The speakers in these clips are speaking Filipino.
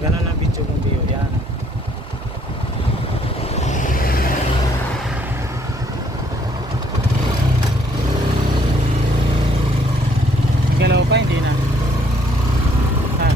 Ganun ang video kong view. Yan. Galaw pa, hindi na. Ha.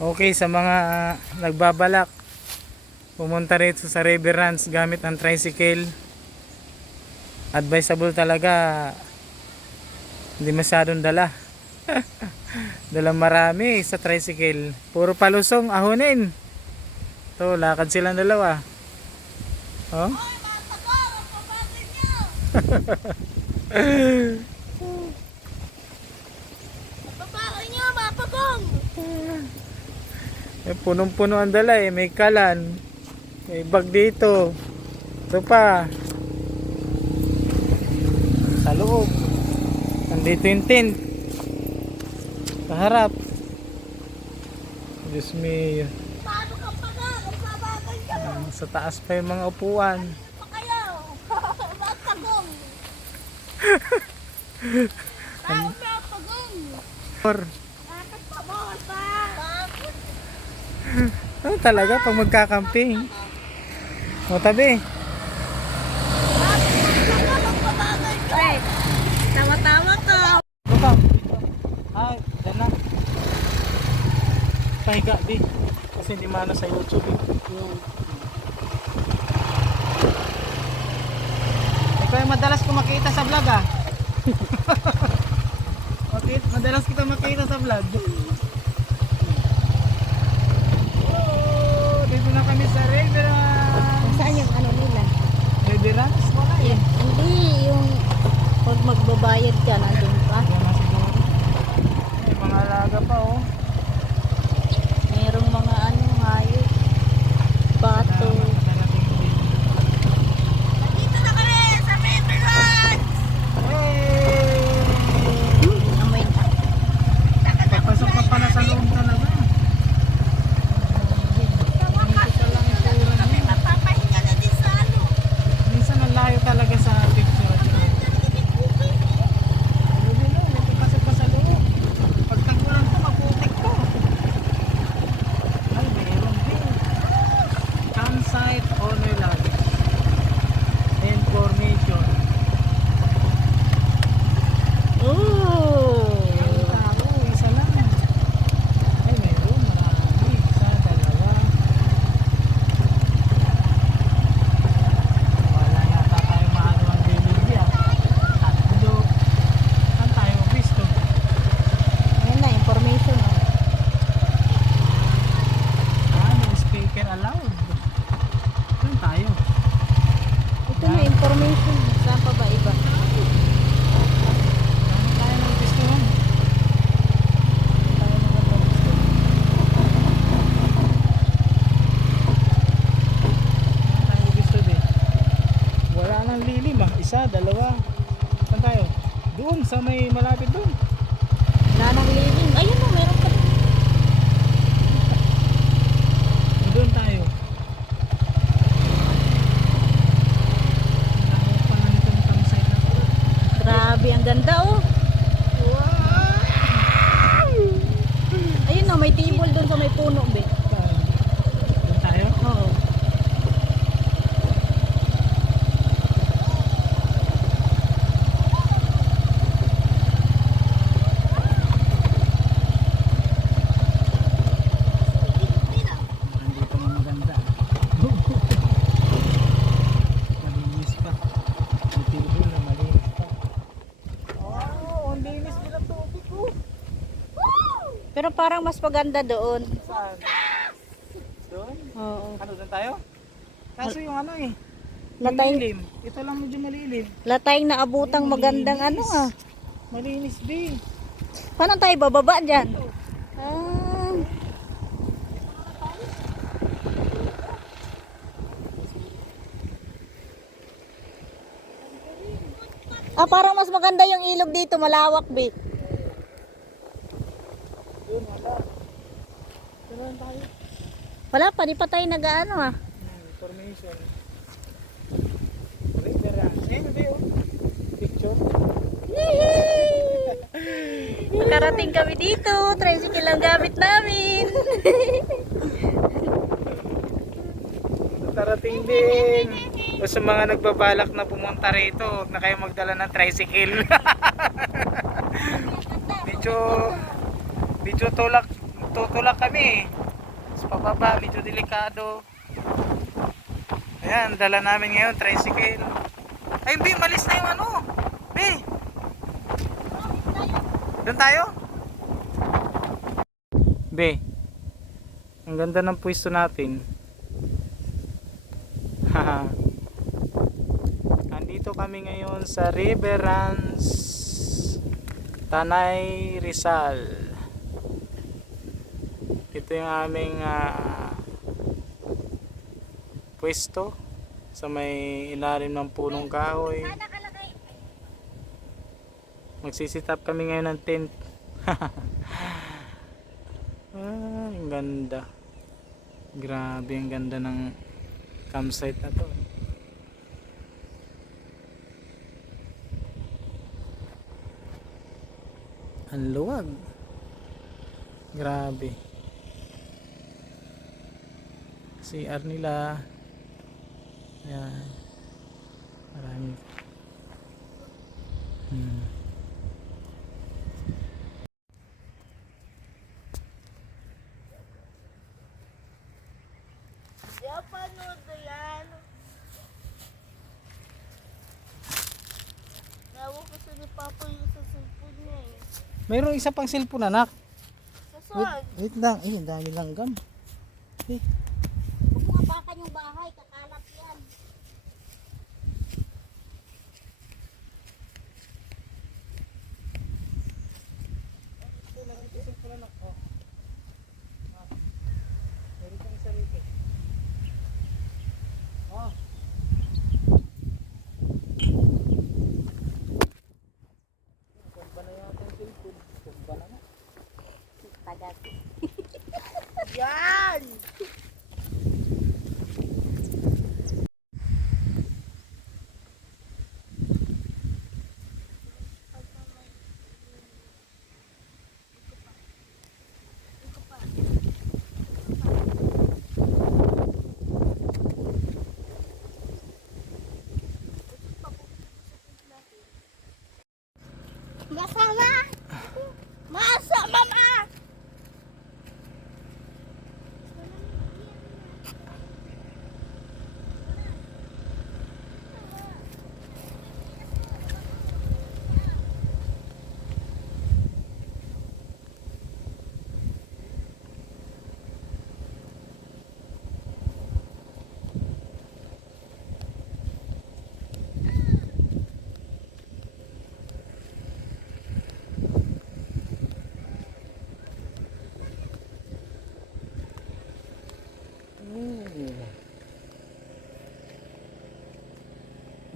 Okay, sa mga nagbabalak pumunta rito sa River Ranch gamit ang tricycle, advisable talaga hindi masyadong dala. Dala marami sa tricycle, puro palusong ahonin. To, lakad silang dalawa. Oh? Eh, punong-puno ang dala eh. May kalan, may bag dito. Ito pa sa loob. Nandito yung tent sa harap. Diyos me. Sa taas pa yung mga upuan. Ano talaga pag magkakamping? O tabi. Tawa-tawa ka. Buka. Ay, dyan na. Pahiga di. Kasi hindi mana sa YouTube eh. Ikaw yung madalas ko makita sa vlog ah. Okay, madalas kita makita sa vlog. Oh, dito na kami sa River Ranch. Saan yung ano nila? River Ranch? Wala eh. Hindi, yung pag magbabayad ka, nandun pa. Yan na siguro. May mga alaga pa oh. Merong mga ano, hayop. Bato. Nandito na kami sa River Ranch! Amoy na. Pagpasok ka pala sa loob talaga. Kami mapapahinga na din sa ano. Minsan ang layo talaga sa picture. Hindi na, napipasok ka sa loob. Pag tagpunan ko, maputik ko. Ay, meron din. Campsite owner lodge. Information. Oh! Ang tao, isa lang. Ay, meron. Marami. Isa, dalawa. Wala yata tayo maano ang delivery ah. Tatlo. Saan tayo gusto? Ayan na, information. No speaker allowed. Saan tayo? Ito na, information. Saan pa ba iba? Saan tayo ng gustuhan? Tayo mga gusto. Saan tayo gusto din? Wala nang lilim ah. Isa, dalawa. Saan tayo? Doon, sa may malapit doon. Wala nang lilim. Ayun na, meron Pero parang mas maganda doon. Saan? Doon? Oo. Ano, doon tayo? Kaso yung ano eh. Yung Latay, lilim. Ito lang medyo malilim. latay na abutang Ay, magandang ano malinis. ah. Malinis din. Paano tayo bababa dyan? Ah. Ah, parang mas maganda yung ilog dito, malawak, be. Doon, wala. Doon tayo. Wala pa, di pa tayo nag-ano ah. Formation. River ah. Ayun, hindi oh. Picture. Nakarating kami dito, tricycle lang gamit namin. Tarating din. O sa mga nagbabalak na pumunta rito, huwag na kayo magdala ng tricycle. medyo medyo tutulak kami. Sa pababa, medyo delikado. Ayan, dala namin ngayon tricycle. Ay, B, malis na yung ano. B. Doon tayo? B. Ang ganda ng pwesto natin. Haha. Andito kami ngayon sa Riverance Tanay Rizal. Ito yung aming pwesto sa may ilalim ng punong kahoy. Magsisitap kami ngayon ng tent. Ang ganda. Grabe, ang ganda ng campsite na to. Ang luwag. Grabe. CR nila. Ayan. Marami. Napanood na yan. Nawa ko sa ni Papa yung sa cellphone niya eh. Mayroong isa pang cellphone, anak. Sasaan? Wait lang. Ay, ang dami langgam. Eh, Huwag mo kapakan yung bahay, kakalap yan. meron kang isa rito. Oh. Kumba na yata yung cellphone. Kumba na nga. Tagat. Yan! Masama! Masama ma!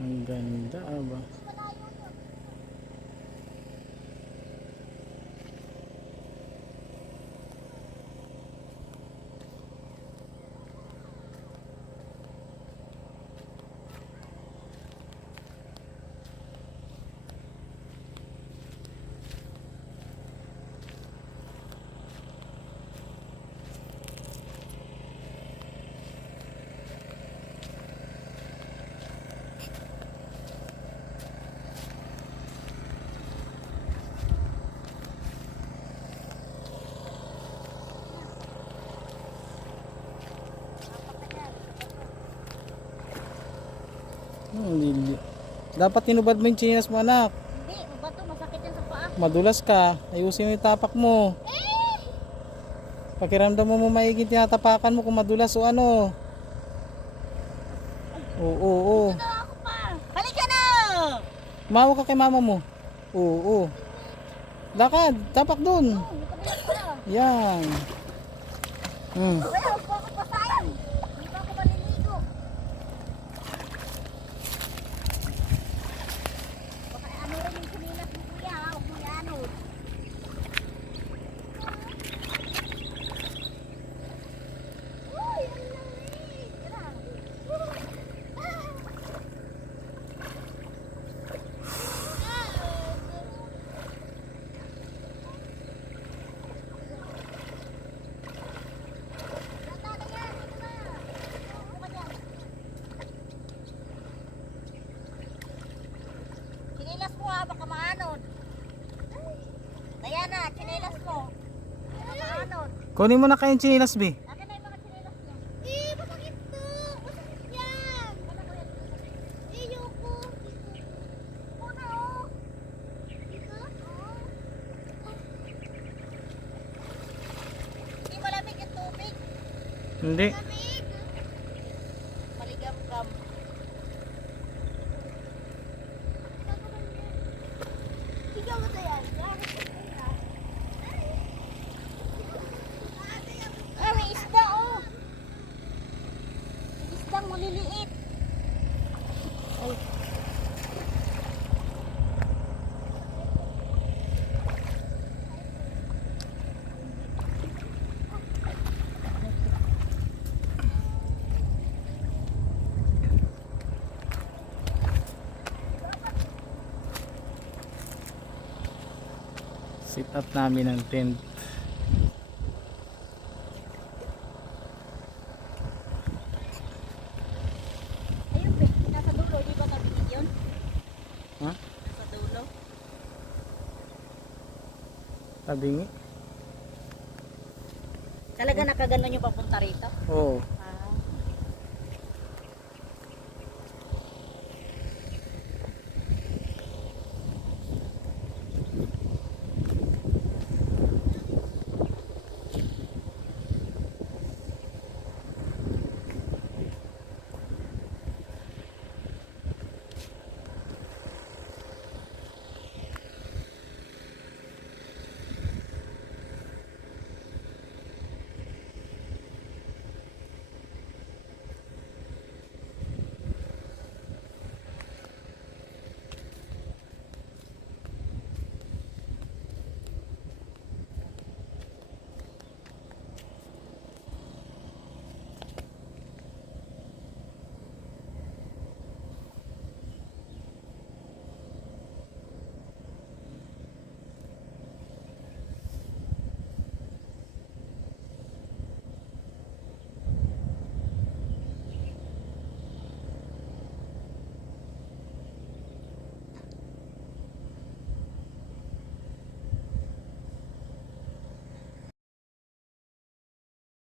Ang ganda ba? Lili. Dapat tinubad mo yung chinas mo, anak. Hindi, bato, masakit yan sa paa. Madulas ka. Ayusin mo yung tapak mo. Pakiramdam mo maigit tinatapakan mo kung madulas o ano. Oo. Ito ako pa. Balik ka na! Mawa ka kay mama mo. Oo. Lakad, tapak dun. Kabilang pala. Yan. Wala, huwag po ako pasayan. Hindi pa ako maliligo. Baka ano rin yung sinilas mo kuya, ha? Huwag mo ano. Uy, ang lamig. Tara. Tata, yan. Ito na. Upo ka dyan. Chinilas mo ha, baka maanod. Diana, chinilas mo. Baka maanod. Kunin mo na kayong chinilas, B. Akin na yung mga chinilas niyo. Eh, masakit to. Masakit yan. Eh, yoko. Dito. Una, oh. Dito? Oo. Hindi malamig yung tubig. Hindi. Malamig. Maligam-gam. Ikaw mo yan. Ah, may isda oh. May isdang maliliit. Ay. Sit up namin ang tent. Ayun, be. Nasa dulo. Di ba kabinig yun? Ha? Nasa dulo. Tabingi? Talaga nakaganon yung papunta rito? Oo.